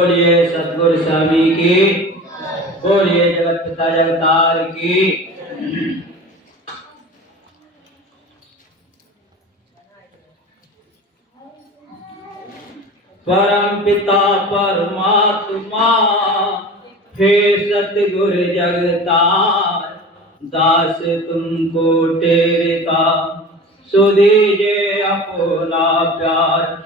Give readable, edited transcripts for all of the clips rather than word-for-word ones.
बोलिए सतगुरु स्वामी की, बोलिए जगत पिता जगतार की। परम पिता परमात्मा हे सतगुरु जगतार, दास तुमको तेरे का सो दीजे अपना प्यार।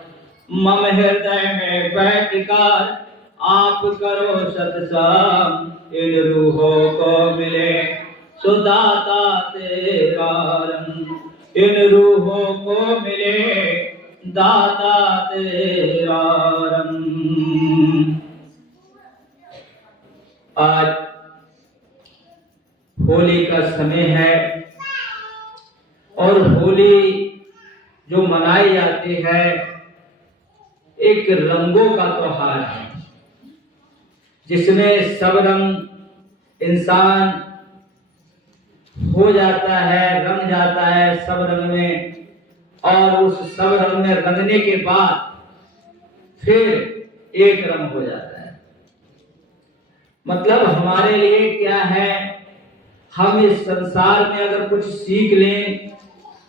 मम हृदय में बैठकर आप करो सत्संग, इन रूहों को मिले सो दाता तेरा रंग। इन रूहों को मिले दाता तेरा रंग। आज होली का समय है और होली जो मनाई जाती है एक रंगों का त्योहार है, जिसमें सब रंग इंसान हो जाता है, रंग जाता है सब रंग में, और उस सब रंग में रंगने के बाद फिर एक रंग हो जाता है। मतलब हमारे लिए क्या है, हम इस संसार में अगर कुछ सीख लें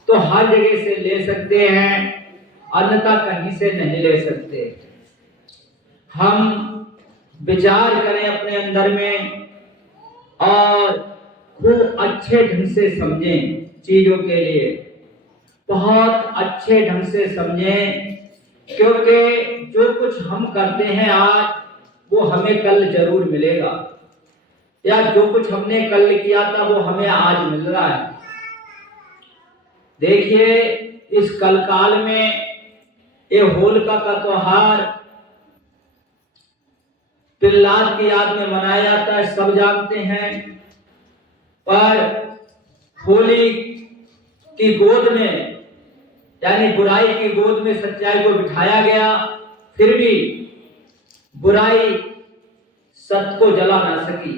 तो हर जगह से ले सकते हैं, अन्यथा कहीं से नहीं ले सकते। हम विचार करें अपने अंदर में और खूब अच्छे ढंग से समझें, चीजों के लिए बहुत अच्छे ढंग से समझें, क्योंकि जो कुछ हम करते हैं आज वो हमें कल जरूर मिलेगा, या जो कुछ हमने कल किया था वो हमें आज मिल रहा है। देखिए इस कलकाल में ये होलिका का त्योहार प्रहलाद की याद में मनाया जाता है, सब जानते हैं। पर होली की गोद में, यानी बुराई की गोद में सच्चाई को बिठाया गया, फिर भी बुराई सत्य को जला ना सकी।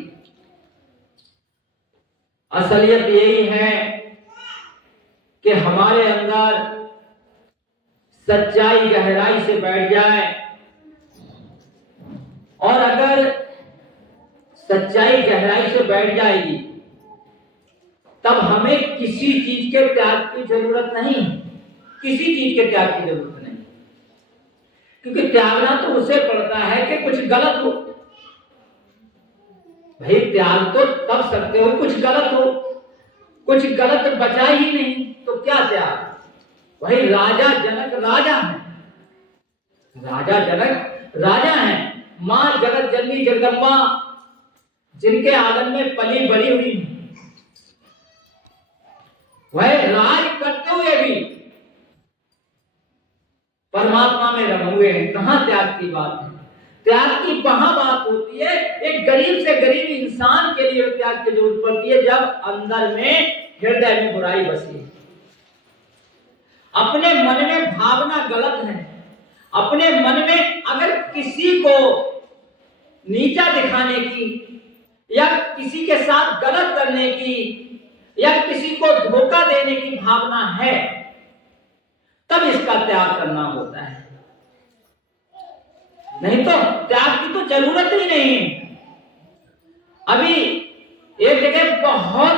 असलियत यही है कि हमारे अंदर सच्चाई गहराई से बैठ जाए, और अगर सच्चाई गहराई से बैठ जाएगी तब हमें किसी चीज के त्याग की जरूरत नहीं, किसी चीज के त्याग की जरूरत नहीं, क्योंकि त्यागना तो उसे पड़ता है कि कुछ गलत हो। भाई त्याग तो तब सकते हो कुछ गलत हो, कुछ गलत बचा ही नहीं तो क्या त्याग। वही राजा जनक राजा है, राजा जनक राजा है, मां जगत जननी जगदम्बा जिनके आंगन में पली बड़ी हुई, वह राज करते हुए भी परमात्मा में रमे हुए हैं। कहां त्याग की बात है? त्याग की वहां बात होती है एक गरीब से गरीब इंसान के लिए त्याग की जरूरत पड़ती है जब अंदर में, हृदय में बुराई बसी है, अपने मन में भावना गलत है, अपने मन में अगर किसी को नीचा दिखाने की, या किसी के साथ गलत करने की, या किसी को धोखा देने की भावना है, तब इसका त्याग करना होता है। नहीं तो त्याग की तो जरूरत ही नहीं है। अभी एक जगह बहुत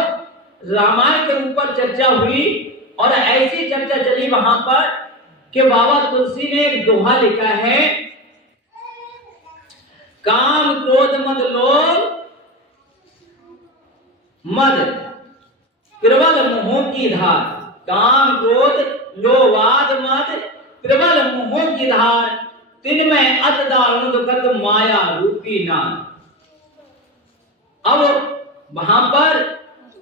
रामायण के ऊपर चर्चा हुई और ऐसी चर्चा चली वहां पर कि बाबा तुलसी ने एक दोहा लिखा है, काम क्रोध मद लोभ मद प्रबल मोह की धार। काम क्रोध लोभाद मद प्रबल मोह की धार, तिनमें अत दारुण दुखद माया रूपी नार। अब वहां पर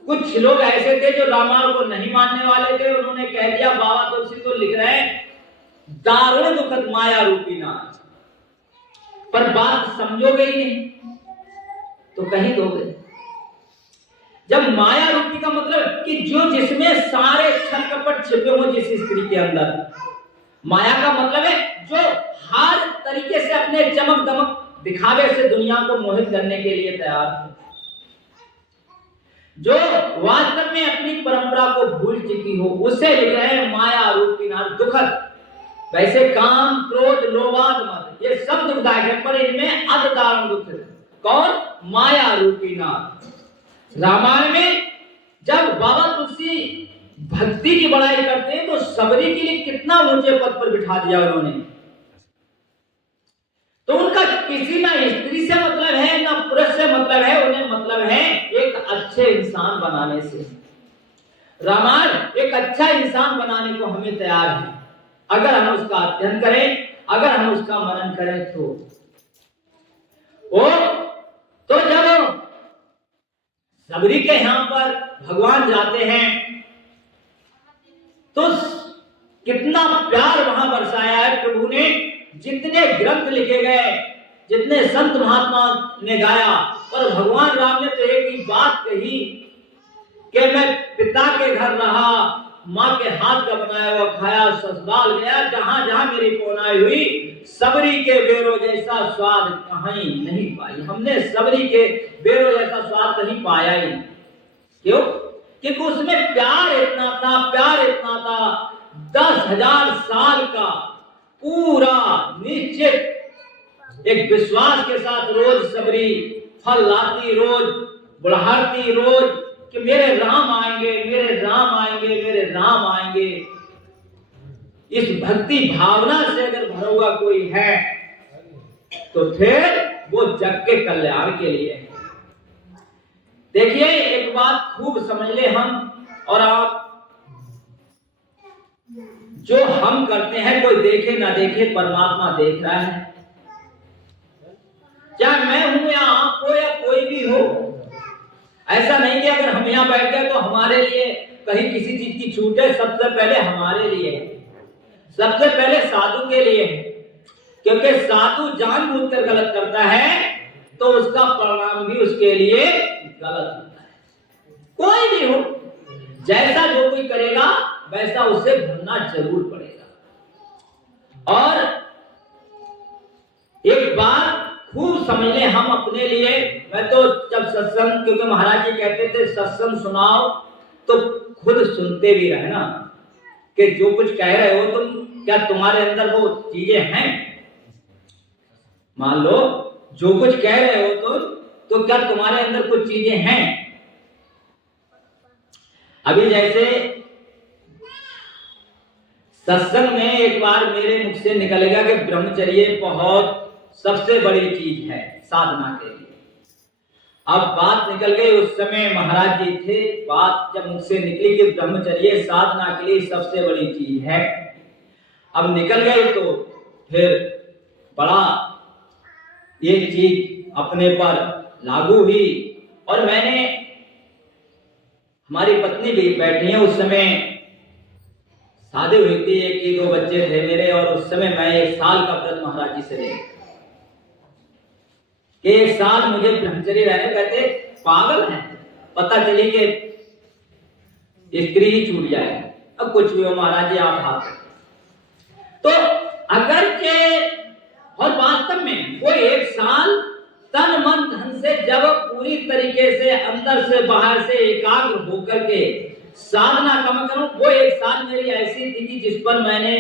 कुछ लोग ऐसे थे जो रामायण को नहीं मानने वाले थे, उन्होंने कह दिया बाबा तुलसी तो लिख रहे हैं दारुण दुखद माया रूपी नार, पर बात समझोगे ही नहीं तो कहीं दोगे। जब माया रूपी का मतलब कि जो जिसमें सारे छल कपट छिपे हो जिस स्त्री के अंदर, माया का मतलब है जो हर तरीके से अपने चमक दमक दिखावे से दुनिया को मोहित करने के लिए तैयार है, जो वास्तव में अपनी परंपरा को भूल चुकी हो, उसे लिख रहे हैं माया रूपी नार दुखद। वैसे काम क्रोध लोभाद मद ये सब दुखदायक है, पर इनमें अध दारुण दुख है। कौन? माया रूपी नाग। रामायण में जब बाबा तुलसी भक्ति की बड़ाई करते हैं तो सबरी के लिए कितना ऊंचे पद पर बिठा दिया उन्होंने। तो उनका किसी ना स्त्री से मतलब है ना पुरुष से मतलब है, उन्हें मतलब है एक अच्छे इंसान बनाने से। रामायण एक अच्छा इंसान बनाने को हमें तैयार है, अगर हम उसका अध्ययन करें, अगर हम उसका मनन करें तो। तो जब सबरी के यहां पर भगवान जाते हैं तो कितना प्यार वहां बरसाया है प्रभु ने। जितने ग्रंथ लिखे गए, जितने संत महात्मा ने गाया, पर भगवान राम ने तो एक ही बात कही कि मैं पिता के घर रहा, माँ के हाथ का बनाया हुआ खाया, ससुराल गया, जहां जहां मेरी पौनाई हुई, सबरी के बेरो जैसा स्वाद कहीं नहीं पाई। हमने सबरी के बेरो जैसा स्वाद कहीं पाया ही नहीं। क्यों? क्योंकि उसमें प्यार इतना था, प्यार इतना था। 10,000 साल का पूरा निश्चित एक विश्वास के साथ रोज सबरी फल लाती, रोज बुढ़ाती, रोज कि मेरे राम आएंगे, मेरे राम आएंगे, मेरे राम आएंगे। इस भक्ति भावना से अगर भरा हुआ कोई है तो फिर वो जग के कल्याण के लिए है। देखिए, एक बात खूब समझ ले हम और आप, जो हम करते हैं कोई देखे ना देखे, परमात्मा देख रहा है। क्या मैं हूं या आप हो या कोई भी हो, ऐसा नहीं कि अगर हम यहां बैठ गए तो हमारे लिए कहीं किसी चीज की छूट है। सबसे पहले हमारे लिए है, सबसे पहले साधु के लिए है। क्योंकि साधु जानबूझकर गलत करता है तो उसका परिणाम भी उसके लिए गलत होता है। कोई भी हो, जैसा जो कोई करेगा वैसा उसे भरना जरूर पड़ेगा। और एक बात खूब समझ ले हम अपने लिए। मैं तो जब सत्संग, क्योंकि महाराज जी कहते थे सत्संग सुनाओ तो खुद सुनते भी रहना कि जो कुछ कह रहे हो तुम, क्या तुम्हारे अंदर वो चीजें हैं? मान लो जो कुछ कह रहे हो तुम, तो क्या तुम्हारे अंदर कुछ चीजें हैं? अभी जैसे सत्संग में एक बार मेरे मुख से निकलेगा कि ब्रह्मचर्य बहुत सबसे बड़ी चीज है साधना के लिए। अब बात निकल गई, उस समय महाराज जी थे, बात जब मुख से निकली कि ब्रह्मचर्य साधना के लिए सबसे बड़ी चीज है, अब निकल गई तो फिर बड़ा ये चीज अपने पर लागू हुई। और मैंने, हमारी पत्नी भी बैठी है, उस समय शादी हुई थी, 1 की 2 बच्चे थे मेरे, और उस समय मैं 1 साल का व्रत महाराज जी से ले कि 1 साल मुझे ब्रह्मचर्य रहने। कहते पागल है, पता चली कि स्त्री ही छूट जाए। अब कुछ भी हो महाराज जी, आप हाथ। तो अगर के और वास्तव में वो 1 साल तन मन धन से जब पूरी तरीके से अंदर से बाहर से एकाग्र होकर के साधना कम करूं, वो 1 साल मेरी ऐसी थी कि जिस पर मैंने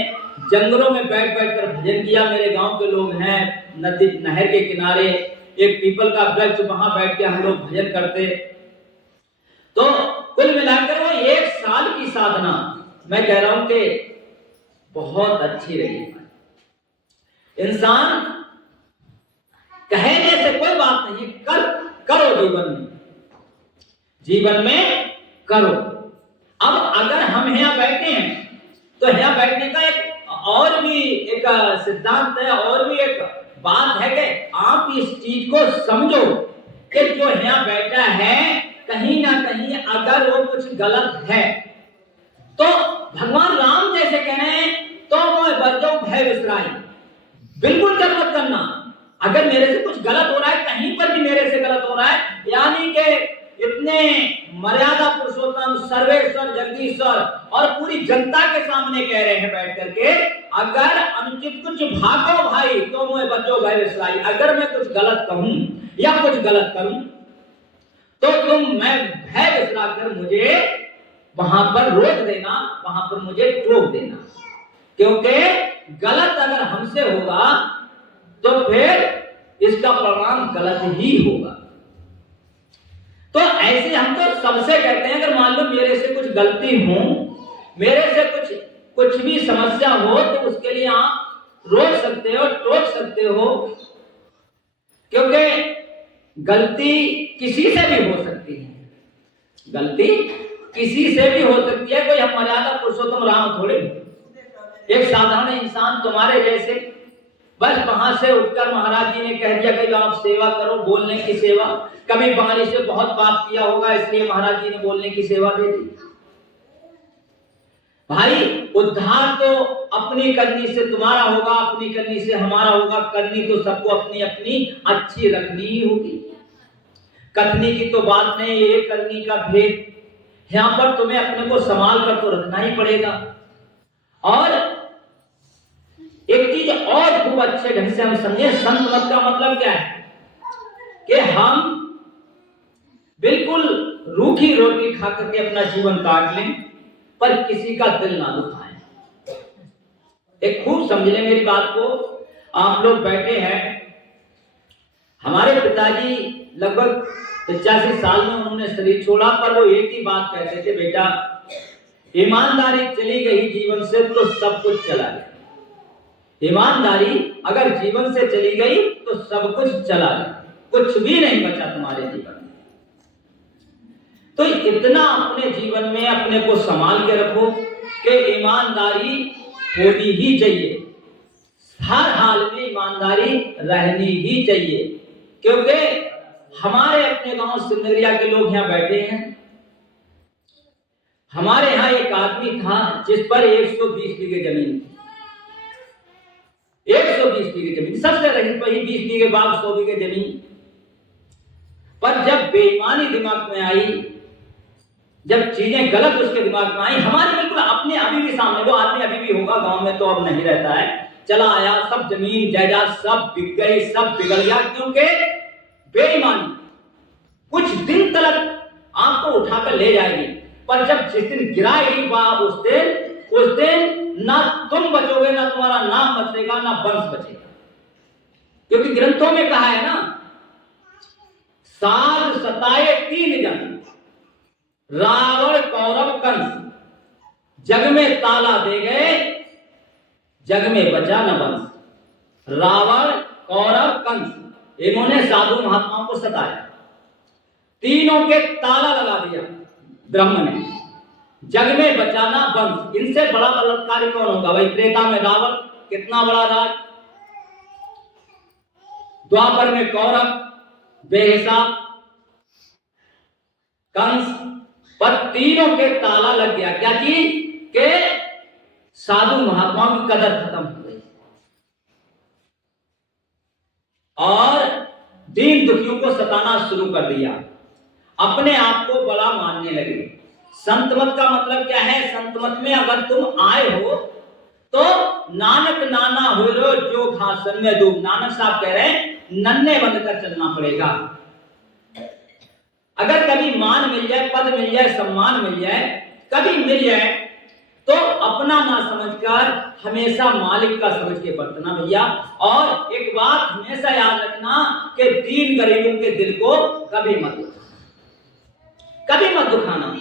जंगलों में बैठ कर भजन किया। मेरे गांव के लोग हैं, नदी नहर के किनारे एक पीपल का वृक्ष, वहां बैठ के हम लोग भजन करते। तो कुल मिलाकर वो 1 साल की साधना मैं कह रहा हूं कि बहुत अच्छी रही। इंसान कहने से कोई बात नहीं, करो जीवन में करो। अब अगर हम यहाँ बैठे हैं तो यहाँ बैठने का एक और भी एक सिद्धांत है, और भी एक बात है कि आप इस चीज को समझो कि जो यहाँ बैठा है कहीं ना कहीं अगर वो कुछ गलत है तो भगवान राम जैसे कह रहे हैं तो मैं बरजो भय विसराई, बिल्कुल चल मत करना। अगर मेरे से कुछ गलत हो रहा है, कहीं पर भी मेरे से गलत हो रहा है, यानी कि इतने मर्यादा पुरुषोत्तम सर्वेश्वर जगदीश्वर और पूरी जनता के सामने कह रहे हैं बैठ करके, अगर अनुचित कुछ भागो भाई तो मैं बचो भय विसराई। अगर मैं कुछ गलत कहूं या कुछ गलत करूं तो मैं भय विसरा कर मुझे वहां पर रोक देना, वहां पर मुझे टोक देना। क्योंकि गलत अगर हमसे होगा तो फिर इसका परिणाम गलत ही होगा। तो ऐसे हम तो सबसे कहते हैं, अगर मान लो मेरे से कुछ गलती हो, मेरे से कुछ भी समस्या हो, तो उसके लिए आप रोक सकते हो, टोक सकते हो, क्योंकि गलती किसी से भी हो सकती है, गलती किसी से भी हो सकती है। कोई हम मर्यादा पुरुषोत्तम राम थोड़े, एक साधारण इंसान तुम्हारे जैसे, बस वहां से उठकर महाराज जी ने कह दिया कि आप सेवा करो, बोलने की सेवा। कभी बाली से बहुत पाप किया होगा, इसलिए महाराज जी ने बोलने की सेवा दे दी। भाई उद्धार तो अपनी करनी से तुम्हारा होगा, अपनी करनी से हमारा होगा। करनी तो सबको अपनी अपनी अच्छी रखनी ही होगी। कथनी की तो बात नहीं, ये करनी का भेद। यहां पर तुम्हें अपने को संभाल कर तो रखना ही पड़ेगा। और एक चीज और खूब अच्छे ढंग से हम समझे, संत मत का मतलब क्या है कि हम बिल्कुल रूखी रोटी खा करके अपना जीवन काट लें, पर किसी का दिल ना दुखाएं। एक खूब समझ लें मेरी बात को। आप लोग बैठे हैं, हमारे पिताजी लगभग 85 साल में उन्होंने शरीर छोड़ा, पर वो एक ही बात कहते थे, बेटा ईमानदारी चली गई जीवन से तो सब कुछ चला गया। ईमानदारी अगर जीवन से चली गई तो सब कुछ चला गया, कुछ भी नहीं बचा तुम्हारे जीवन में। तो इतना अपने जीवन में अपने को संभाल के रखो कि ईमानदारी होनी ही चाहिए, हर हाल में ईमानदारी रहनी ही चाहिए। क्योंकि हमारे अपने गांव सिंदरिया के लोग यहाँ बैठे हैं। हमारे यहाँ एक आदमी था जिस पर 120 बीघे जमीन थी, 120 बीघे जमीन, सबसे रही वही 20 बीघे बाग, 100 बीघे जमीन। पर जब बेईमानी दिमाग में आई, जब चीजें गलत उसके दिमाग में आई, हमारे बिल्कुल अपने अभी भी सामने, वो आदमी अभी भी होगा गांव में, तो अब नहीं रहता है, चला आया, सब जमीन जायदाद सब बिक गई, सब बिगड़ गया। क्योंकि बेईमानी कुछ दिन तक आपको उठाकर ले जाएगी, पर जब जिस दिन गिराएगी उस दिन ना तुम बचोगे, ना तुम्हारा नाम बचेगा, ना वंश बचेगा। क्योंकि ग्रंथों में कहा है ना, साध सताए 3 जन, रावण कौरव कंस, जग में ताला दे गए, जग में बचा न वंश। रावण कौरव कंस, इन्होंने साधु महात्माओं को सताया, तीनों के ताला लगा दिया ब्रह्म ने, जग में बचाना वंश। इनसे बड़ा बलात्कारी कौन होगा भाई? त्रेता में रावण, कितना बड़ा राज, द्वापर में कौरव बेहिसाब कंस, पर तीनों के ताला लग गया। क्या चीज के साधु महात्माओं की कदर खत्म हो गई और दीन दुखियों को सताना शुरू कर दिया, अपने आप को बड़ा मानने लगे। संत मत का मतलब क्या है? संत मत में अगर तुम आए हो तो नानक नाना हो रो जो घासन में डूब। नानक साहब कह रहे हैं नन्हे बनकर चलना पड़ेगा। अगर कभी मान मिल जाए, पद मिल जाए, सम्मान मिल जाए, कभी मिल जाए, तो अपना ना समझकर हमेशा मालिक का समझ के बरतना भैया। और एक बात हमेशा याद रखना कि दीन गरीबों के दिल को कभी मत दुखाना, कभी मत दुखाना।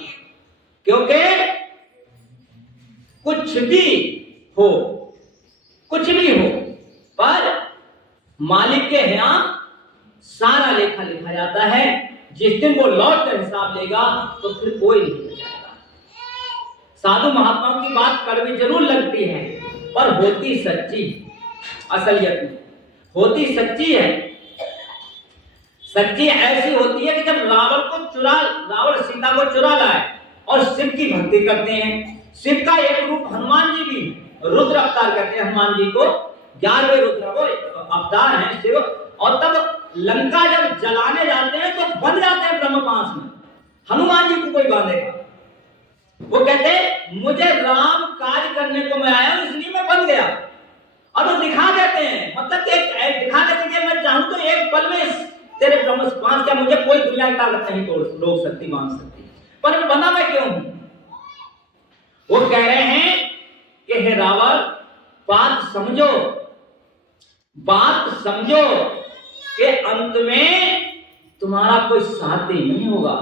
क्योंकि कुछ भी हो, कुछ भी हो, पर मालिक के यहां सारा लेखा लिखा जाता है। जिस दिन वो लौट कर हिसाब लेगा तो फिर कोई नहीं बचाएगा। साधु महात्माओं की बात कड़वी जरूर लगती है, पर होती सच्ची, असलियत में होती सच्ची है। सच्ची ऐसी होती है कि जब रावण सीता को चुरा लाए और शिव की भक्ति करते हैं। शिव का एक रूप हनुमान जी भी, रुद्र अवतार कहते हैं हनुमान जी को, 11वें रुद्र वो अवतार हैं शिव। और तब लंका जब जलाने जाते हैं तो बंध जाते हैं ब्रह्मपाश में, हनुमान जी को कोई बांधेगा? वो कहते मुझे राम कार्य करने को मैं आया हूं, इसलिए मैं बंध गया। और वो दिखा देते हैं, मतलब एक दिखा देते हैं, मैं चाहूं तो एक पल में तेरे ब्रह्मपाश क्या मुझे कोई दुनिया की ताकत नहीं रोक सकती, बांध सकती, पर बंधा मैं क्यों हूं? वो कह रहे हैं कि हे रावण, बात समझो, बात समझो कि अंत में तुम्हारा कोई साथी नहीं होगा।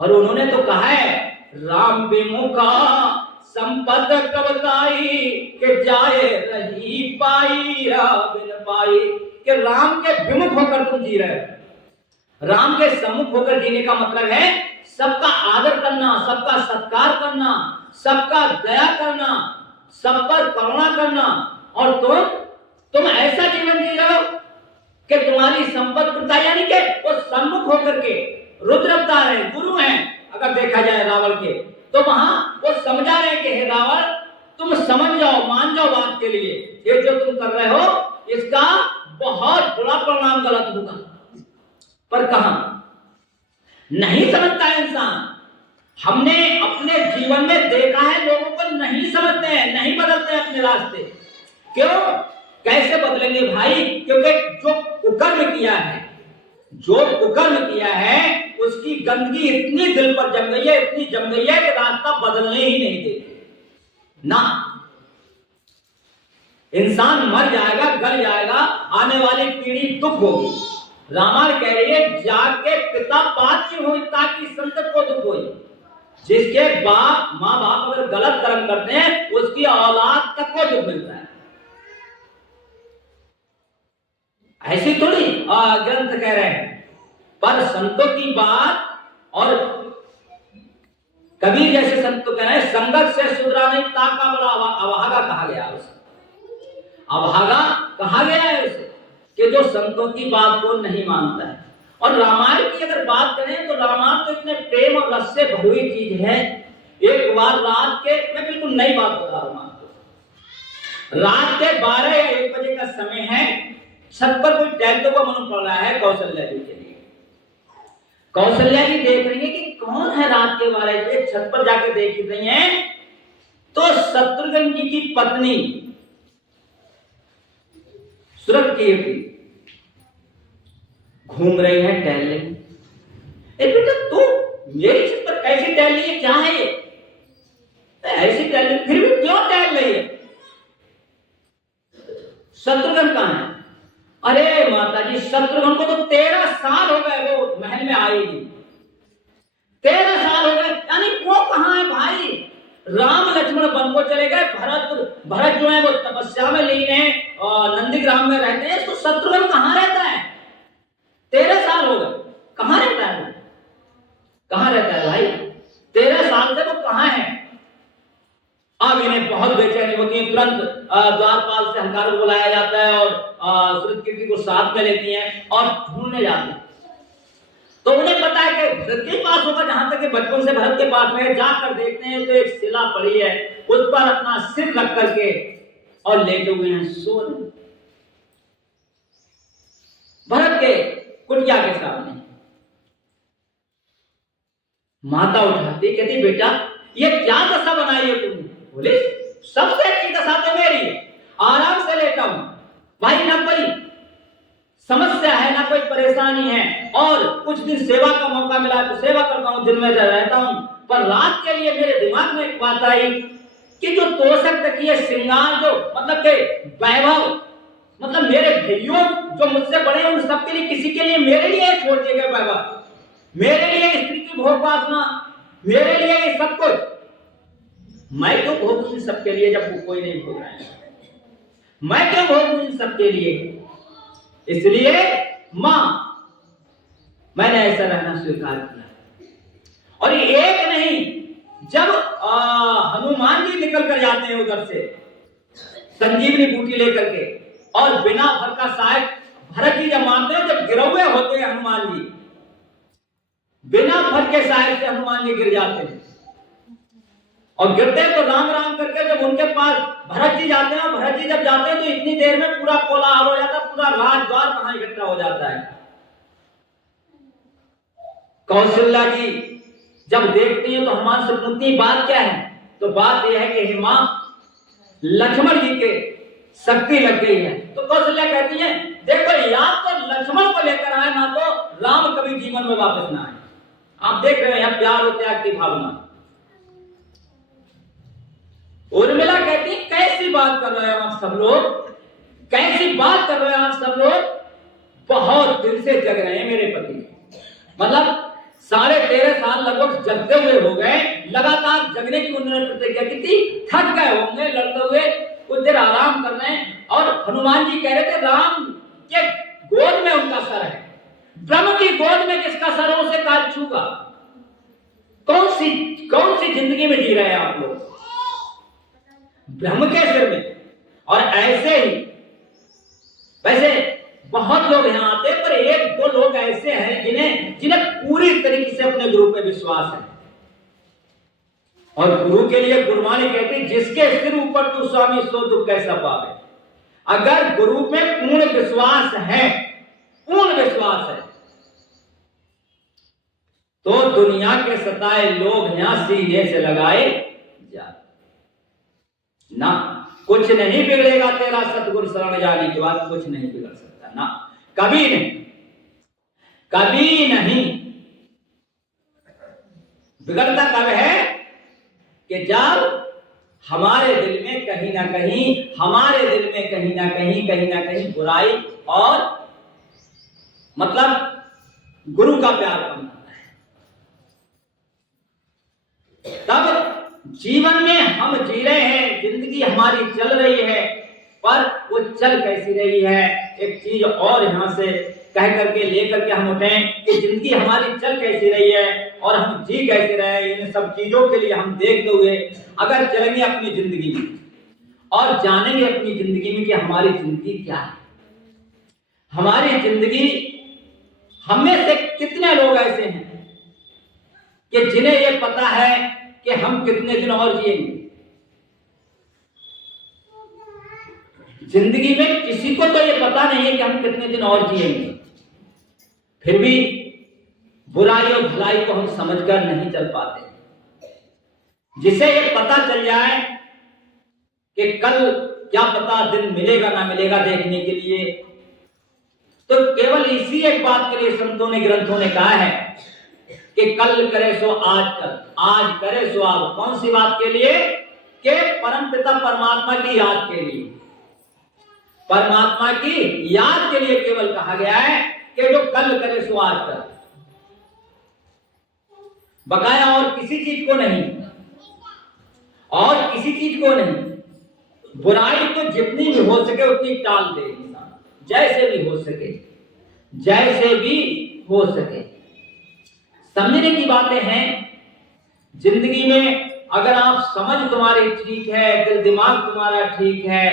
और उन्होंने तो कहा है, राम विमुखा संपद कवताई के जाए रही पाई बिन पाई, कि राम के विमुख होकर तुम जी रहे हो। राम के सम्मुख होकर जीने का मतलब है सबका आदर करना, सबका सत्कार करना, सबका दया करना, सब पर करुणा करना। और तुम ऐसा जीवन जी रहे हो कि तुम्हारी संपत्ति, यानी कि वो सम्मुख होकर के रुद्र अवतार है, गुरु हैं अगर देखा जाए रावण के, तो वहां वो समझा रहे कि हे रावण, तुम समझ जाओ, मान जाओ बात के लिए, ये जो तुम कर रहे हो इसका बहुत बुरा परिणाम गलत होगा। पर कहां नहीं समझता है इंसान। हमने अपने जीवन में देखा है लोगों को नहीं समझते हैं, नहीं बदलते हैं अपने रास्ते। क्यों? कैसे बदलेंगे भाई? क्योंकि जो कुकर्म किया है, जो कुकर्म किया है उसकी गंदगी इतनी दिल पर जम गई है, इतनी जम गई है कि रास्ता बदलने ही नहीं देते ना। इंसान मर जाएगा, गल जाएगा, आने वाली पीढ़ी दुख होगी। रामायण कह रही है, जाके पिता पात्र हुई ताकि संतत को दुख होई। जिसके बाप माँ बाप अगर गलत कर्म करते हैं उसकी औलाद तक को दुख मिलता है। ऐसी थोड़ी ग्रंथ कह रहे हैं, पर संतों की बात, और कबीर जैसे संत तो कह रहे हैं, संगत से सुधरा नहीं ताका बड़ा अभागा कहा गया उसे, अभागा कहा गया है उसे, कि जो संतों की बात को नहीं मानता है। और रामायण की अगर बात करें तो रामायण तो इतने प्रेम और रस से भरी हुई चीज है। एक बार रात के, मैं बिल्कुल नई बात बता रहा हूं आपको, रात के 12 या 1 बजे का समय है, छत पर कोई टहलते हुआ मालूम पड़ रहा है कौशल्या जी के लिए। कौशल्या जी देख रही है कि कौन है रात के 12 बजे, छत पर जाकर देख रही है तो शत्रुघ्न जी की पत्नी सुरकीर्ति घूम रही है, टहल रही है। बेटा तू मेरी छत पर कैसे टहल रही है, क्या है ये? ऐसी टहल रही, फिर भी क्यों टहल रही है? शत्रुघ्न कहां है? अरे माता जी, शत्रुघ्न को तो 13 साल हो गए वो महल में आए नहीं। 13 साल हो गए, यानी वो कहां है भाई? राम लक्ष्मण वन को चले गए, भरत जो है वो तपस्या में लीन है और नंदीग्राम में रहते हैं, तो शत्रुघ्न कहां रहता है? 13 साल हो गए, कहां रहता है वो? कहां रहता है भाई? 13 साल से वो कहां है? अब इन्हें बहुत बेचैनी होती है, तुरंत द्वारपाल से हंकार बुलाया जाता है और सुरकीर्ति को साथ में लेती हैं और ढूंढने जाते हैं। तो उन्हें पता है कि भरत के पास होगा, जहां तक बचपन से भरत के पास में जाकर देखते हैं तो एक शिला पड़ी है, उस पर अपना सिर रख करके और लेटे हुए हैं, सो रहे। भरत के कुटिया के सामने माता उठाती, कहती बेटा ये क्या दशा बनाई है तुमने? बोले सबसे अच्छी दशा तो मेरी है, आराम से लेटा हूं भाई, ना कोई समस्या है ना कोई परेशानी है, और कुछ दिन सेवा का मौका मिला तो सेवा करता हूं, दिन में रहता हूं। पर रात के लिए मेरे दिमाग में एक बात आई कि जो तोषक तकिए श्रृंगार, जो मतलब के वैभव, मतलब मेरे भाइयों जो मुझसे बड़े हैं उन सबके लिए, किसी के लिए मेरे लिए छोड़ दिए गए वैभव, मेरे लिए स्त्री की भोग वासना, मेरे लिए ये सब कुछ, मैं क्यों भोगूं इन सबके लिए जब कोई नहीं भोग रहा है? मैं क्यों भोगूं इन सबके लिए? इसलिए मां, मैंने ऐसा रहना स्वीकार किया। और ये एक नहीं, जब हनुमान जी निकल कर जाते हैं उधर से संजीवनी बूटी लेकर के, और बिना फल का सहायक भरत जी जब मानते हैं, जब गिरे हुए होते हैं हनुमान जी, बिना फल के सहायक से हनुमान जी गिर जाते हैं, और गिरते हैं तो राम राम करके जब उनके पास भरत जी जाते हैं, और भरत जी जब जाते हैं तो इतनी देर में पूरा कोलाहल हो जाता है, पूरा राजद्वार वहां इकट्ठा हो जाता है। कौशल्या जी जब देखती है तो हनुमान से पूछती बात क्या है? तो बात यह है कि हे मां, लक्ष्मण जी के शक्ति लग गई है। तो कौशल्या कहती है देखो, या तो लक्ष्मण को लेकर आए, ना तो राम कभी जीवन में वापस ना आए। आप देख रहे हैं प्यार और त्याग की भावना। उर्मिला कहती कैसी बात कर रहे हो आप सब लोग, कैसी बात कर रहे हो आप सब लोग। बहुत दिन से जग रहे हैं मेरे पति, मतलब 13.5 साल लगभग जगते हुए हो गए। लगातार जगने की उन्होंने प्रतिज्ञा की थी। थक गए होंगे लड़ते हुए, कुछ देर आराम कर रहे हैं। और हनुमान जी कह रहे थे राम के गोद में उनका सर है, ब्रह्म की गोद में किसका सर हो उसे काल छूगा। कौन सी जिंदगी में जी रहे हैं आप लोग, ब्रह्म के सिर में। और ऐसे ही वैसे बहुत लोग यहां आते हैं, पर 1-2 लोग ऐसे हैं जिन्हें पूरी तरीके से अपने गुरु पे विश्वास है। और गुरु के लिए गुरबानी कहती है जिसके सिर ऊपर तू स्वामी सो दुख कैसा पावे। अगर गुरु में पूर्ण विश्वास है, पूर्ण विश्वास है, तो दुनिया के सताए लोग यहां सीने से लगाए जा ना। कुछ नहीं बिगड़ेगा तेरा सतगुरु शरण जाने के बाद, कुछ नहीं बिगड़ सकता ना, कभी नहीं, कभी नहीं। बिगड़ता कब है कि जब हमारे दिल में कहीं ना कहीं बुराई और मतलब गुरु का प्यार कम होता है। तब जीवन में हम जी रहे हैं, जिंदगी हमारी चल रही है, पर वो चल कैसी रही है। एक चीज और यहां से कह करके लेकर के हम उठे कि जिंदगी हमारी चल कैसी रही है और हम जी कैसे रहे। इन सब चीजों के लिए हम देखते हुए अगर चलेंगे अपनी जिंदगी में और जानेंगे अपनी जिंदगी में कि हमारी जिंदगी क्या है, हमारी जिंदगी, हम में से कितने लोग ऐसे हैं कि जिन्हें ये पता है कि हम कितने दिन और जिएंगे। जिंदगी में किसी को तो ये पता नहीं है कि हम कितने दिन और जिएंगे, फिर भी बुराई और भलाई को हम समझकर नहीं चल पाते। जिसे ये पता चल जाए कि कल क्या पता दिन मिलेगा ना मिलेगा देखने के लिए, तो केवल इसी एक बात के लिए संतों ने, ग्रंथों ने कहा है कि कल करे सो आज कर, आज करे सो अब। कौन सी बात के लिए? कि परमपिता परमात्मा की याद के लिए, परमात्मा की याद के लिए केवल कहा गया है कि जो कल करे सो आज कर, बकाया और किसी चीज को नहीं, और किसी चीज को नहीं। बुराई तो जितनी भी हो सके उतनी टाल दे इंसान, जैसे भी हो सके, जैसे भी हो सके। समझने की बातें हैं जिंदगी में। अगर आप समझ तुम्हारी ठीक है, दिल दिमाग तुम्हारा ठीक है,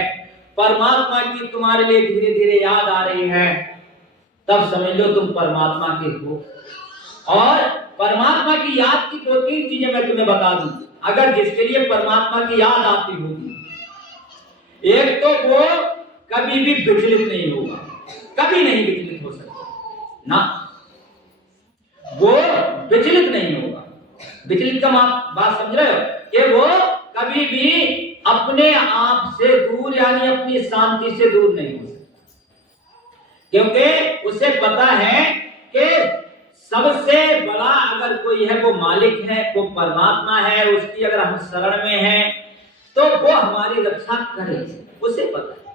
परमात्मा की तुम्हारे लिए धीरे धीरे याद आ रही है, तब समझ लो तुम परमात्मा के हो। और परमात्मा की याद की 2-3 चीजें मैं तुम्हें बता दूं, अगर जिसके लिए परमात्मा की याद आती होगी। एक तो वो कभी भी विचलित नहीं होगा, कभी नहीं विचलित हो सकता ना, वो विचलित नहीं होगा। विचलित का बात समझ रहे हो कि वो कभी भी अपने आप से दूर यानी अपनी शांति से दूर नहीं हो सकता, क्योंकि उसे पता है कि सबसे बड़ा अगर कोई है वो मालिक है, वो परमात्मा है। उसकी अगर हम शरण में हैं तो वो हमारी रक्षा करेगी, उसे पता है।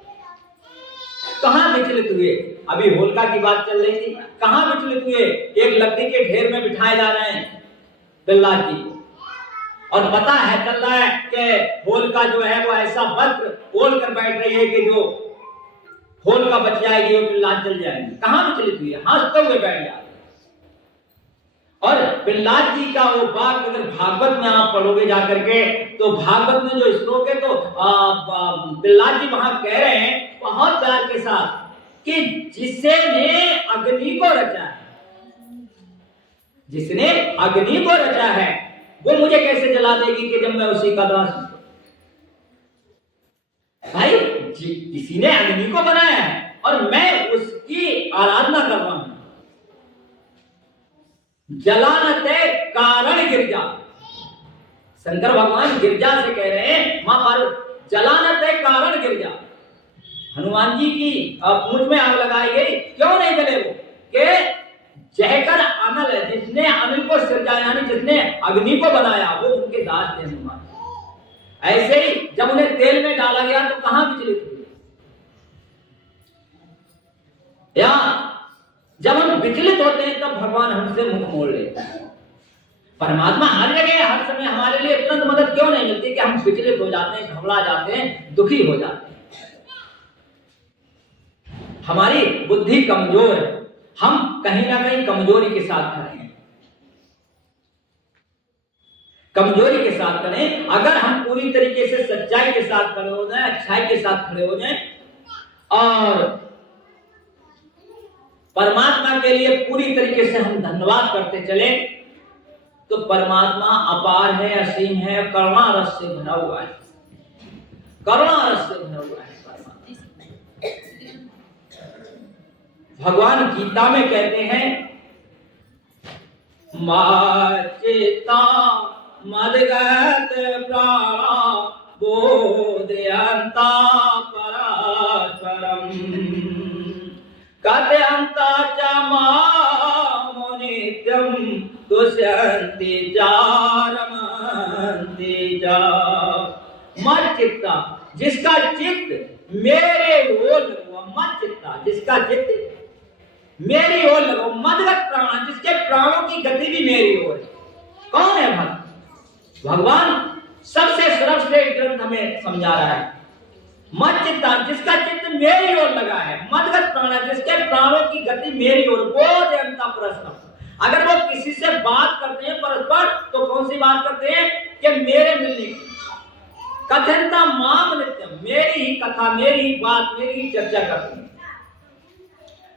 कहां विचलित हुए? अभी होलिका की बात चल रही थी, कहां विचलित हुए? एक लकड़ी के ढेर में बिठाए जा रहे हैं प्रहलाद जी, और पता है चल रहा है कि होलिका जो है वो ऐसा वस्त्र ओढ़ कर बैठ रही है कि जो होलिका बच जाएगी और प्रहलाद जल जाएंगे। कहां विचलित हुए? हंसते हुए बैठ जाते। और प्रहलाद जी का वो बात अगर भागवत में आप पढ़ोगे जाकर के, तो भागवत में जो श्लोक है तो प्रहलाद जी वहां कह रहे हैं बहुत प्यार के साथ कि जिसने अग्नि को रचा है, जिसने अग्नि को रचा है वो मुझे कैसे जला देगी कि जब मैं उसी का दास हूं। भाई किसी ने अग्नि को बनाया है और मैं उसकी आराधना कर रहा हूं। जलानते कारण गिरजा, शंकर भगवान गिरजा से कह रहे हैं मां पार्वती जलानते कारण गिरजा। हनुमान जी की पूंछ में आग लगाई गई, क्यों नहीं जले वो? कि जहकर अनल है, जिसने अनिल को सिरजा यानी जिसने अग्नि को बनाया वो उनके दास थे हनुमान। ऐसे ही जब उन्हें तेल में डाला गया तो कहां विचलित हुए? या जब हम विचलित होते हैं तब भगवान हमसे मुख मोड़ लेते हैं। परमात्मा हर जगह हर समय हमारे लिए तुरंत मदद क्यों नहीं मिलती कि हम विचलित हो जाते हैं, घबरा जाते हैं, दुखी हो जाते हैं। हमारी बुद्धि कमजोर है, हम कहीं ना कहीं कमजोरी के साथ खड़े हैं। कमजोरी के साथ करें, अगर हम पूरी तरीके से सच्चाई के साथ खड़े हो जाएं, अच्छाई के साथ खड़े हो जाएं और परमात्मा के लिए पूरी तरीके से हम धन्यवाद करते चले, तो परमात्मा अपार है, असीम है, करुणा रस से भरा हुआ है, करुणा रस से भरा हुआ है परमात्मा। भगवान गीता में कहते हैं माचिता मदगत प्राणा बोधयन्ता परस्परम कथयन्ता च मां नित्यं तुष्यन्ति च रमन्ति च। मत चित्ता, जिसका चित्त मेरे ओर लगा, मत चित्ता जिसका चित्त मेरी ओर लगा, मदगत प्राण, जिसके प्राणों की गति भी मेरी ओर है। कौन है भक्त? भगवान सबसे सर्वश्रेष्ठ ग्रंथ हमें समझा रहा है। मत चित्ता, जिसका चित्त मेरी ओर लगा है, मदगत प्राण, जिसके प्राणों की गति मेरी ओर, बोधयन्ता परस्पर। अगर वो किसी से बात करते हैं परस्पर, तो कौन सी बात करते हैं? कि मेरे मिलने की। कथयन्ता मां नित्यम, मेरी ही कथा, मेरी ही बात, मेरी ही चर्चा करते हैं।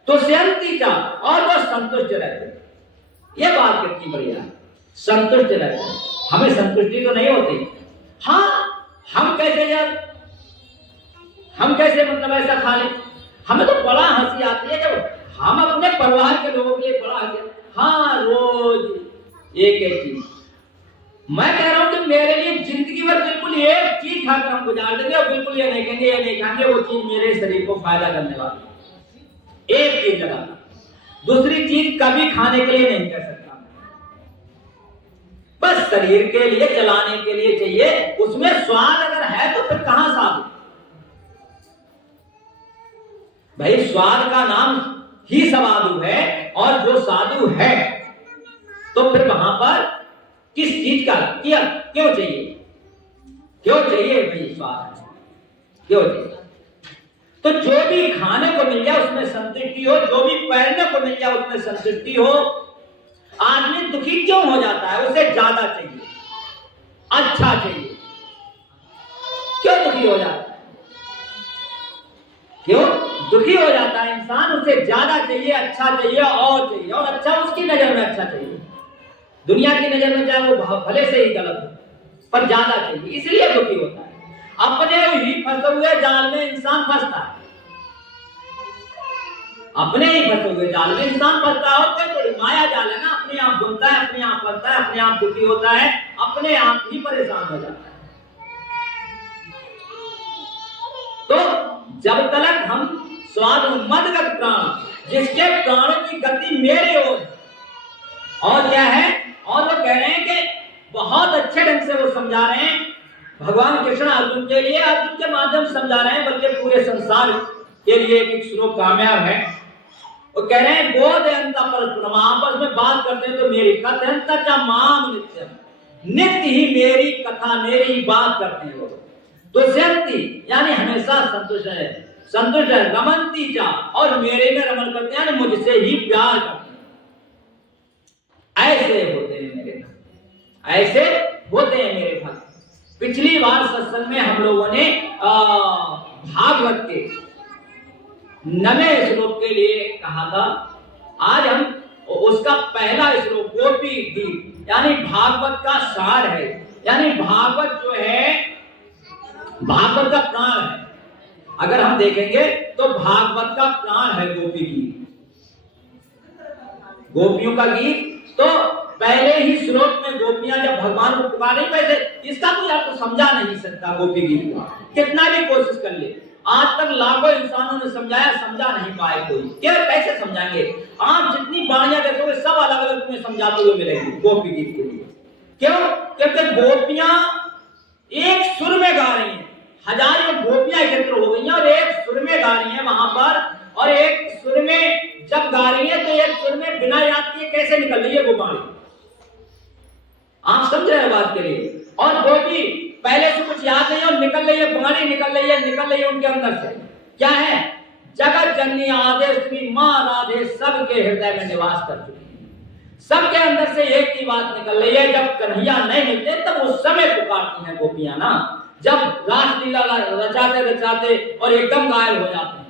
तुष्यन्ति च, और वो संतुष्ट रहते हैं। ये बात कितनी बढ़िया है, संतुष्ट रहते हैं। हमें संतुष्टि तो नहीं होती। हाँ, हम कैसे मतलब ऐसा खा ले, हमें तो बड़ा हंसी आती है जब हम अपने परिवार के लोगों के लिए बड़ा हंसी। हाँ, रोज एक एक चीज। मैं कह रहा हूं कि मेरे लिए जिंदगी भर बिल्कुल एक चीज खाकर हम गुजार देंगे और बिल्कुल ये नहीं कहेंगे, ये नहीं खाएंगे, वो चीज मेरे शरीर को फायदा करने वाली। एक चीज लगाना, दूसरी चीज कभी खाने के लिए नहीं कह सकता। बस शरीर के लिए, चलाने के लिए चाहिए, उसमें स्वाद अगर है तो फिर कहां साधु? भाई स्वाद का नाम ही साधु है, और जो साधु है तो फिर वहां पर किस चीज का क्यों चाहिए? क्यों चाहिए भाई स्वाद? क्यों चाहिए? तो जो भी खाने को मिल जाए उसमें संतुष्टि हो, जो भी पहनने को मिल जाए उसमें संतुष्टि हो। आदमी दुखी क्यों हो जाता है? उसे ज्यादा चाहिए, अच्छा चाहिए। क्यों दुखी हो जाता है? क्यों दुखी हो जाता है इंसान? उसे ज्यादा चाहिए, अच्छा चाहिए, और चाहिए, और अच्छा उसकी नजर में अच्छा चाहिए। दुनिया की नजर में चाहे वो भले से ही गलत हो, पर ज्यादा चाहिए, इसलिए दुखी होता है। अपने ही फंसे हुए जाल में इंसान फंसता है, अपने ही फंसे हुए जाल में इंसान फंसता है। और कोई माया जाल है ना, अपने आप बुनता है, अपने आप फंसता है, अपने आप दुखी होता है, अपने आप ही परेशान हो जाता है। तो जब तक हम स्वाद मदगत प्राण, जिसके प्राणों की गति मेरे ओर, और क्या है, और वो कह रहे हैं कि बहुत अच्छे ढंग से वो समझा रहे हैं। भगवान कृष्ण अर्जुन के लिए, अर्जुन के माध्यम से समझा रहे हैं, बल्कि पूरे संसार के लिए एक श्लोक कामयाब है। वो कह रहे हैं बोधयन्ता परस्परम, आपस में बात करते हैं तो मेरी कथयन्ता च मां नित्यम, नित्य ही मेरी कथा, मेरी ही बात करते हैं वो। तुष्यन्ति यानी हमेशा संतुष्ट है, संतुष्ट है, रमन्ति च, और मेरे में रमन करते हैं, मुझसे ही प्यार करते हैं। ऐसे होते हैं मेरे भक्त, ऐसे होते हैं मेरे भक्त। पिछली बार सत्संग में हम लोगों ने भागवत के 9वें श्लोक के लिए कहा था। आज हम उसका पहला श्लोक, गोपी गीत, यानी भागवत का सार है, यानी भागवत जो है भागवत का प्राण है। अगर हम देखेंगे तो भागवत का प्राण है गोपी गीत, गोपियों का गीत। तो पहले ही श्लोक में गोपियां जब भगवान को पुकारे, वैसे इसका कोई आपको समझा नहीं सकता गोपी गीत का, कितना भी कोशिश कर ले। आज तक लाखों इंसानों ने समझाया, समझा नहीं पाए कोई। क्या कैसे समझाएंगे? आप जितनी वाणियां देखोगे सब अलग अलग तुम्हें समझाते हुए मिलेंगी गोपी गीत के लिए। क्यों? क्योंकि गोपियां एक सुर में गा रही हैं, हजारों गोपियां एकत्र हो गई हैं और एक सुर में गा रही हैं वहां पर, और एक सुर में जब गा रही है तो एक सुर में बिना याद किए कैसे निकल रही है वो वाणी, आप समझ रहे हैं बात के लिए। और गोपी पहले से कुछ याद नहीं और निकल रही है, वाणी निकल रही है उनके अंदर से। क्या है? जगत जननी आदे श्री मां राधे सबके हृदय में निवास कर चुकी है, सबके अंदर से एक ही बात निकल रही है। जब कन्हैया नहीं मिलते तब उस समय पुकारती हैं गोपियां ना, जब रासलीला रचाते रचाते और एकदम गायब हो जाते हैं,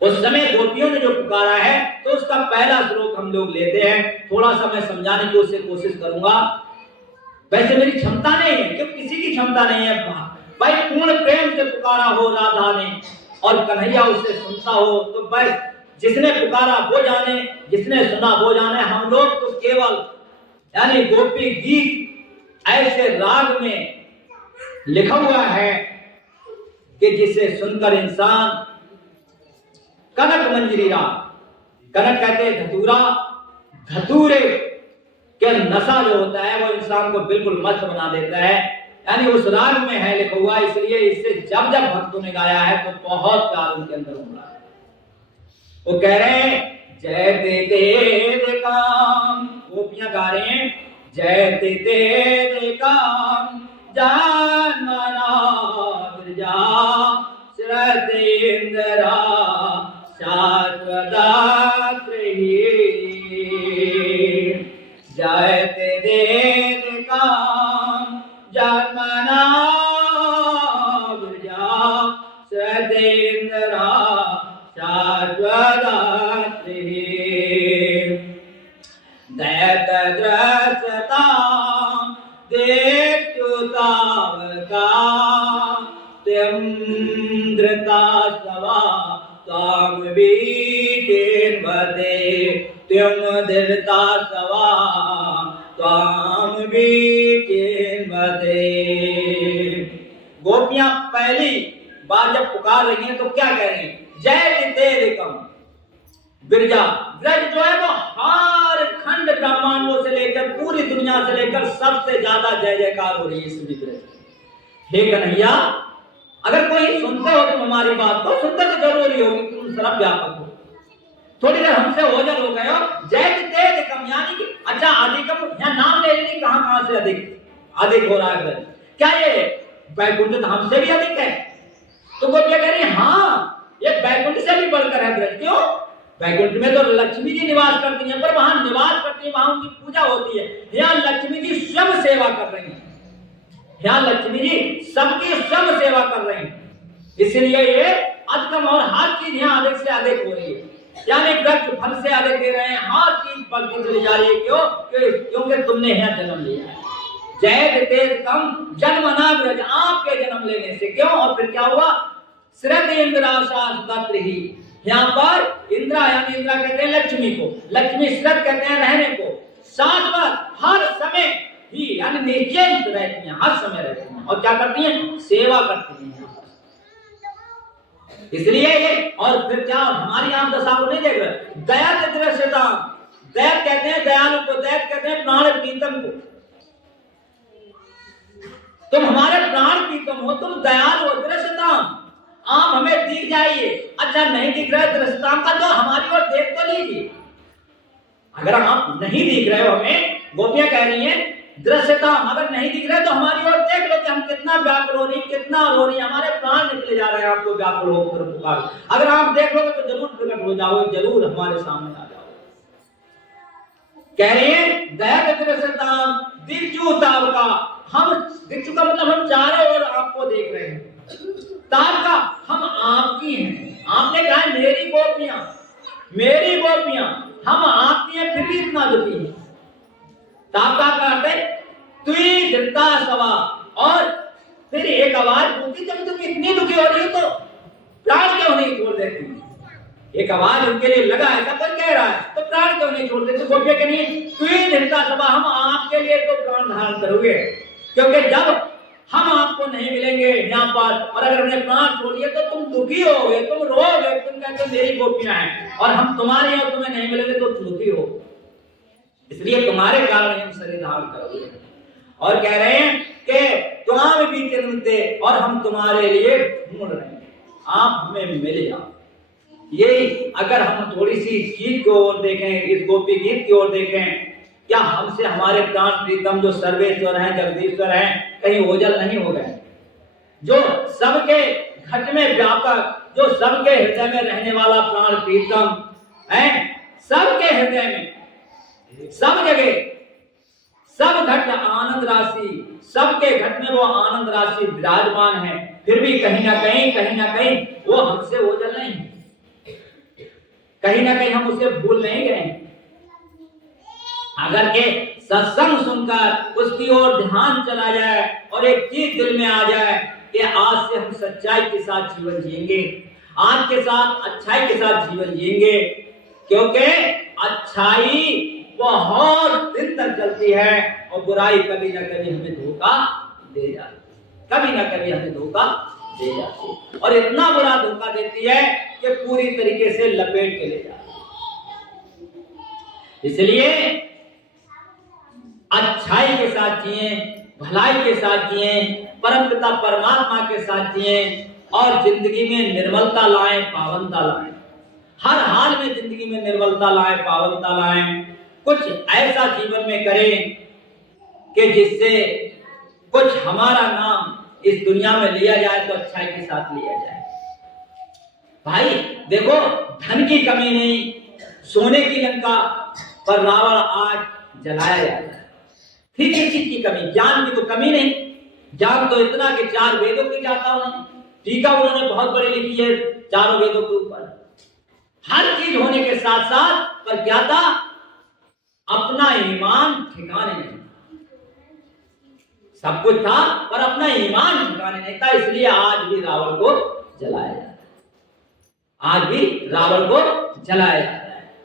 उस समय गोपियों ने जो पुकारा है, तो उसका पहला श्लोक हम लोग लेते हैं। थोड़ा सा मैं समझाने की उससे कोशिश करूंगा, वैसे मेरी क्षमता नहीं है, क्यों किसी की क्षमता नहीं है। भाई पूर्ण प्रेम से पुकारा हो राधा ने और कन्हैया उससे सुनता हो, तो बस जिसने पुकारा वो जाने, जिसने सुना वो जाने। हम लोग तो केवल यानी गोपी गीत ऐसे राग में लिखा हुआ है कि जिसे सुनकर इंसान कनक मंजरी राग, कनक कहते हैं धतूरा, धतूरे के नशा जो होता है वो इंसान को बिल्कुल मस्त बना देता है, यानी उस राग में है लिखा हुआ। इसलिए इससे जब जब भक्तों ने गाया है तो बहुत प्यार उनके अंदर उमड़ा है। वो कह रहे हैं जय ते दे काम, गोपियां गा रहे हैं जय ते दे काम, जान मना गिरजा श्रद्धेंद्रा शाश्वता जय ते दे काम, जान मना गिरजा श्रद्धेंद्रा शाश्वता दैत द्रसता देत्युतावका त्वन्द्रता सवा ताम बीतेन्वते त्वमदिरता सवा ताम बीतेन्वते। गोपियां पहली बार जब पुकार रही हैं तो क्या कह रही हैं? जय तेरिकम बिरजा। ब्रज जो है वो हर खंड ब्रह्मांडों से लेकर पूरी दुनिया से लेकर सबसे ज्यादा जय जयकार हो रही है इस ब्रज। हे कन्हैया, अगर कोई सुनते हो तुम हमारी बात को, सुनते तो जरूरी होगी, तुम सर्व व्यापक हो, थोड़ी देर हमसे ओझल हो गए हो। जय तेरिकम यानी कि अच्छा अधिकम, यहाँ नाम ले लेनी कहां कहां से अधिक हो रहा है ब्रज। क्या ये वैकुंठ हमसे भी अधिक है? तो गोपियां कह रही हाँ, ये वैकुंठ से भी बढ़कर है ब्रज। क्यों? वैकुंठ में तो लक्ष्मी जी निवास करती हैं, पर वहां निवास करती है, वहां उनकी पूजा होती है। यहाँ लक्ष्मी जी सब सेवा कर रही हैं, यहाँ लक्ष्मी जी सबकी सब सेवा कर रही हैं, इसलिए ये अधिकम और हर चीज यहाँ अधिक से अधिक हो रही है। यानी वृक्ष फल से अधिक दे रहे हैं, हर चीज बढ़ती चली जा रही है। क्यों? क्योंकि तुमने यहाँ जन्म लिया है। जय तेरिकम जन्मना ब्रज, आपके जन्म लेने से। क्यों? और फिर क्या हुआ? श्रद्ध इंद्रा शाश्वत ही, यहाँ पर इंद्रा यानी इंद्रा कहते हैं लक्ष्मी को, लक्ष्मी श्रद्ध कहते हैं रहने को, शाश्वत हर समय ही यानी निश्चिंत रहती हैं, हर समय रहती हैं। और क्या करती हैं? सेवा करती हैं। इसलिए ये, और फिर क्या हमारी आम दशा को नहीं देख रहे? दया दृश्यता, दैत कहते हैं दयालु को, दैत कहते हैं प्राण प्रीतम को। तुम हमारे प्राण प्रीतम हो, तुम दयालु हो। दृश्यता आप हमें दिख जाइए, अच्छा नहीं दिख रहा है दृश्यता का तो हमारी ओर देख तो लीजिए। अगर आप नहीं दिख रहे हो हमें, गोपियां कह रही हैं दृश्यता अगर नहीं दिख रहा है तो हमारी ओर देख लो कि हम कितना व्याकुल हो रही, कितना रो रही, हमारे प्राण निकले जा रहे हैं आपको व्याकुल होकर पुकार। अगर आप देख लोगे तो जरूर प्रकट हो जाओगे, जरूर हमारे सामने आ जाओगे। कह रही है दया दृश्यता दिक्चुताव का, हम दिक्चु का मतलब हम चारों ओर आपको देख रहे हैं, ताब का हम आपकी हैं। आपने कहा मेरी गोपियां, मेरी गोपियां, हम आपकी हैं फिर भी इतना दुखी है। ताब का अर्थ है तुई धृता सवा, और फिर एक आवाज बोलती जब तुम इतनी दुखी हो रही हो तो प्राण क्यों नहीं छोड़ देती? एक आवाज उनके लिए लगा, ऐसा कोई कह रहा है तो प्राण क्यों नहीं छोड़ देते? गोपियां के लिए तुई धृता सवा, हम आपके लिए तो प्राण धारण करोगे, क्योंकि जब हम आपको नहीं मिलेंगे यहाँ पर और अगर हमने प्राण छोड़ दिए तो तुम दुखी होगे, तुम रोगे, तुम कहते मेरी गोपियां हैं और हम तुम्हारे और तुम्हें नहीं मिलेंगे तो तुम दुखी हो, इसलिए तुम्हारे कारण हम शरीर धारण करोगे। और कह रहे हैं कि दुआ में बीते दिन दे और हम तुम्हारे लिए ढूंढ रहे हैं, आप हमें मिल जाओ। यही अगर हम थोड़ी सी चीज की ओर देखें, इस गोपी गीत की ओर देखें, क्या हमसे हमारे प्राण प्रीतम जो सर्वेश्वर हैं, जगदीश्वर हैं, कहीं ओझल नहीं हो गए? जो सबके घट में व्यापक, जो सबके हृदय में रहने वाला प्राण प्रीतम है, सबके हृदय में, सब जगह, सब घट आनंद राशि, सबके घट में वो आनंद राशि विराजमान है, फिर भी कहीं ना कहीं वो हमसे ओझल नहीं, कहीं ना कहीं हम उसे भूल नहीं गए। अगर के सत्संग सुनकर उसकी ओर ध्यान चला जाए और एक चीज दिल में आ जाए कि आज से हम सच्चाई के साथ जीवन जिएंगे, आज के साथ अच्छाई के साथ जीवन जिएंगे, क्योंकि अच्छाई बहुत दिन तक चलती है और बुराई कभी ना कभी हमें धोखा दे जाती है, कभी ना कभी हमें धोखा दे जाती है, और इतना बुरा धोखा देती है कि पूरी तरीके से लपेट के ले जाती है। इसलिए अच्छाई के साथ जिए, भलाई के साथ जिए, परमपिता परमात्मा के साथ जिए और जिंदगी में निर्मलता लाएं, पावनता लाएं, हर हाल में जिंदगी में निर्मलता लाएं, पावनता लाएं, कुछ ऐसा जीवन में करें कि जिससे कुछ हमारा नाम इस दुनिया में लिया जाए तो अच्छाई के साथ लिया जाए। भाई देखो, धन की कमी नहीं, सोने की लंका पर रावण आज जलाया जाता है, फिर किस चीज की कमी? ज्ञान की तो कमी नहीं, ज्ञान तो इतना कि 4 वेदों की जाता उन्हें, टीका उन्होंने बहुत बड़ी लिखी है 4 वेदों के ऊपर, हर चीज होने के साथ साथ पर क्या था? अपना ईमान ठिकाने नहीं, सब कुछ था पर अपना ईमान ठिकाने नहीं था, इसलिए आज भी रावण को जलाया जाता है, आज भी रावण को जलाया जाता है।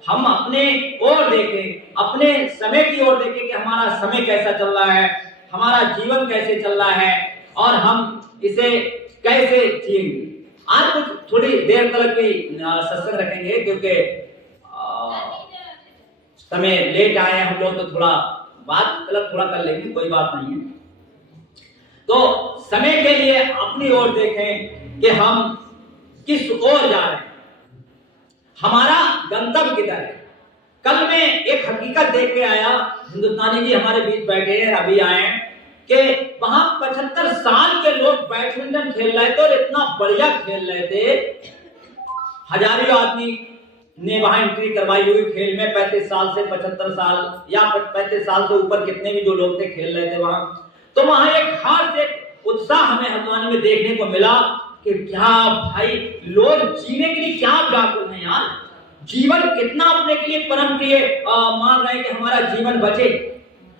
हम अपने ओर देखें, अपने समय की ओर देखें कि हमारा समय कैसा चल रहा है, हमारा जीवन कैसे चल रहा है और हम इसे कैसे जिएंगे। आज कुछ थोड़ी देर तक भी सत्संग रखेंगे क्योंकि समय लेट आए हम लोग, तो थोड़ा बात गलत थोड़ा कर लेंगे, कोई बात नहीं है। तो समय के लिए अपनी ओर देखें कि हम किस ओर जा रहे हैं, हमारा गंतव्य किधर है। कल मैं एक हकीकत देख के आया, हिंदुस्तानी जी हमारे बीच बैठे हैं, अभी आए, कि वहां 75 साल के लोग बैडमिंटन खेल रहे थे और इतना बढ़िया खेल रहे थे, हजारों आदमी ने वहां एंट्री करवाई हुई खेल में, 35 साल से 75 साल या 35 साल से ऊपर कितने भी जो लोग थे खेल रहे थे वहां। तो वहां एक खास एक उत्साह हमें हल्द्वानी में देखने को मिला कि क्या भाई लोग जीने के लिए क्या व्याकुल हैं यार, जीवन कितना अपने के लिए परम प्रिय मान रहे हैं कि हमारा जीवन बचे।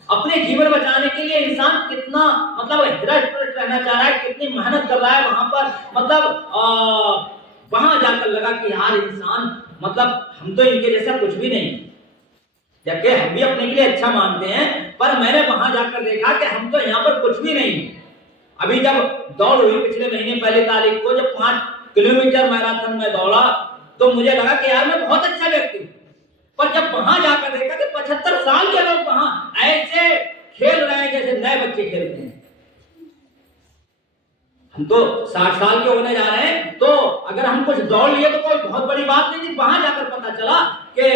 अपने जीवन बचाने के लिए इंसान कितना मतलब हृष्ट रहना चाह रहा है, कितनी मेहनत कर रहा है वहां पर, मतलब वहां जाकर लगा कि यार इंसान मतलब हम तो इनके जैसा कुछ भी नहीं, जबकि हम भी अपने के लिए अच्छा मानते हैं, पर मैंने वहां जाकर देखा कि हम तो यहाँ पर कुछ भी नहीं। अभी जब दौड़ हुई पिछले महीने 1 तारीख को, जब 5 किलोमीटर मैराथन में दौड़ा तो मुझे लगा कि यार मैं बहुत अच्छा व्यक्ति हूँ, पर जब वहां जाकर देखा कि 75 साल के लोग वहां ऐसे खेल रहे हैं जैसे नए बच्चे खेलते हैं। हम तो 60 साल के होने जा रहे हैं, तो अगर हम कुछ दौड़ लिए तो कोई बहुत बड़ी बात नहीं थी। वहां जाकर पता चला कि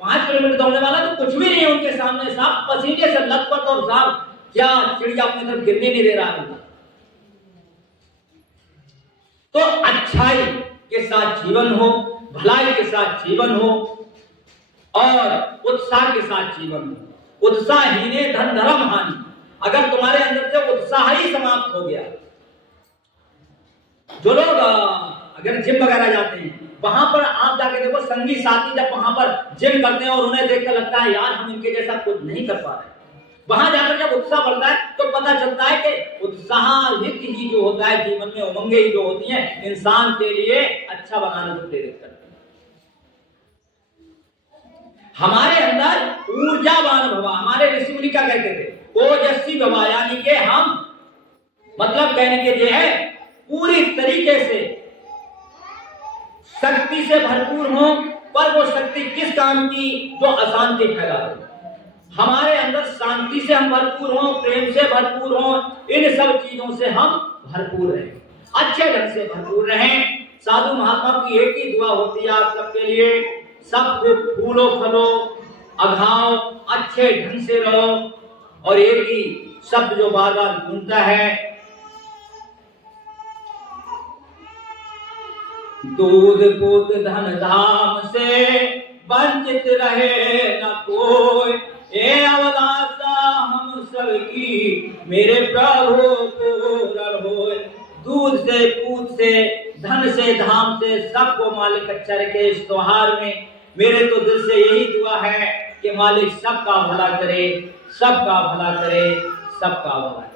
5 किलोमीटर दौड़ने वाला तो कुछ भी नहीं है उनके सामने, साफ पसीने से लथपथ और साफ क्या चिड़िया अपनी तरफ गिरने नहीं दे रहा है। तो अच्छाई के साथ जीवन हो, भलाई के साथ जीवन हो और उत्साह के साथ जीवन हो। उत्साहीने धन धर्म हानि, अगर तुम्हारे अंदर से उत्साह ही समाप्त हो गया, जो लोग अगर जिम वगैरह जाते हैं वहां पर आप जाके देखो, संगी साथी जब वहां पर जिम करते हैं और उन्हें देखकर लगता है यार हम इनके जैसा कुछ नहीं कर पा रहे, वहां जाकर जब उत्साह बढ़ता है तो पता चलता है कि उत्साहित ही जो होता है जीवन में, उमंगे ही जो होती हैं इंसान के लिए अच्छा बनाने को प्रेरित करती है। हमारे अंदर ऊर्जावान भवा, हमारे ऋषि मुनि क्या कहते थे, ओजस्वी भवा, यानी कि हम मतलब कहने के लिए है पूरी तरीके से शक्ति से भरपूर हो, पर वो शक्ति किस काम की, जो अशांति फैला दे, हमारे अंदर शांति से हम भरपूर हों, प्रेम से भरपूर हों, इन सब चीजों से हम भरपूर रहें, अच्छे ढंग से भरपूर रहें। साधु महात्मा की एक ही दुआ होती है आप सबके लिए, सबको फूलो फलो अघाओ, अच्छे ढंग से रहो। और एक ही शब्द जो बार बार गूंजता है, दूध पूत धन धाम से वंचित रहे न कोई, ए अवलासा हम सबकी मेरे प्रभु पूर्ण होए। दूध से पूत से धन से धाम से सबको मालिक अच्छा रखे। इस त्योहार में मेरे तो दिल से यही दुआ है कि मालिक सबका भला करे, सबका भला करे, सबका भला करे।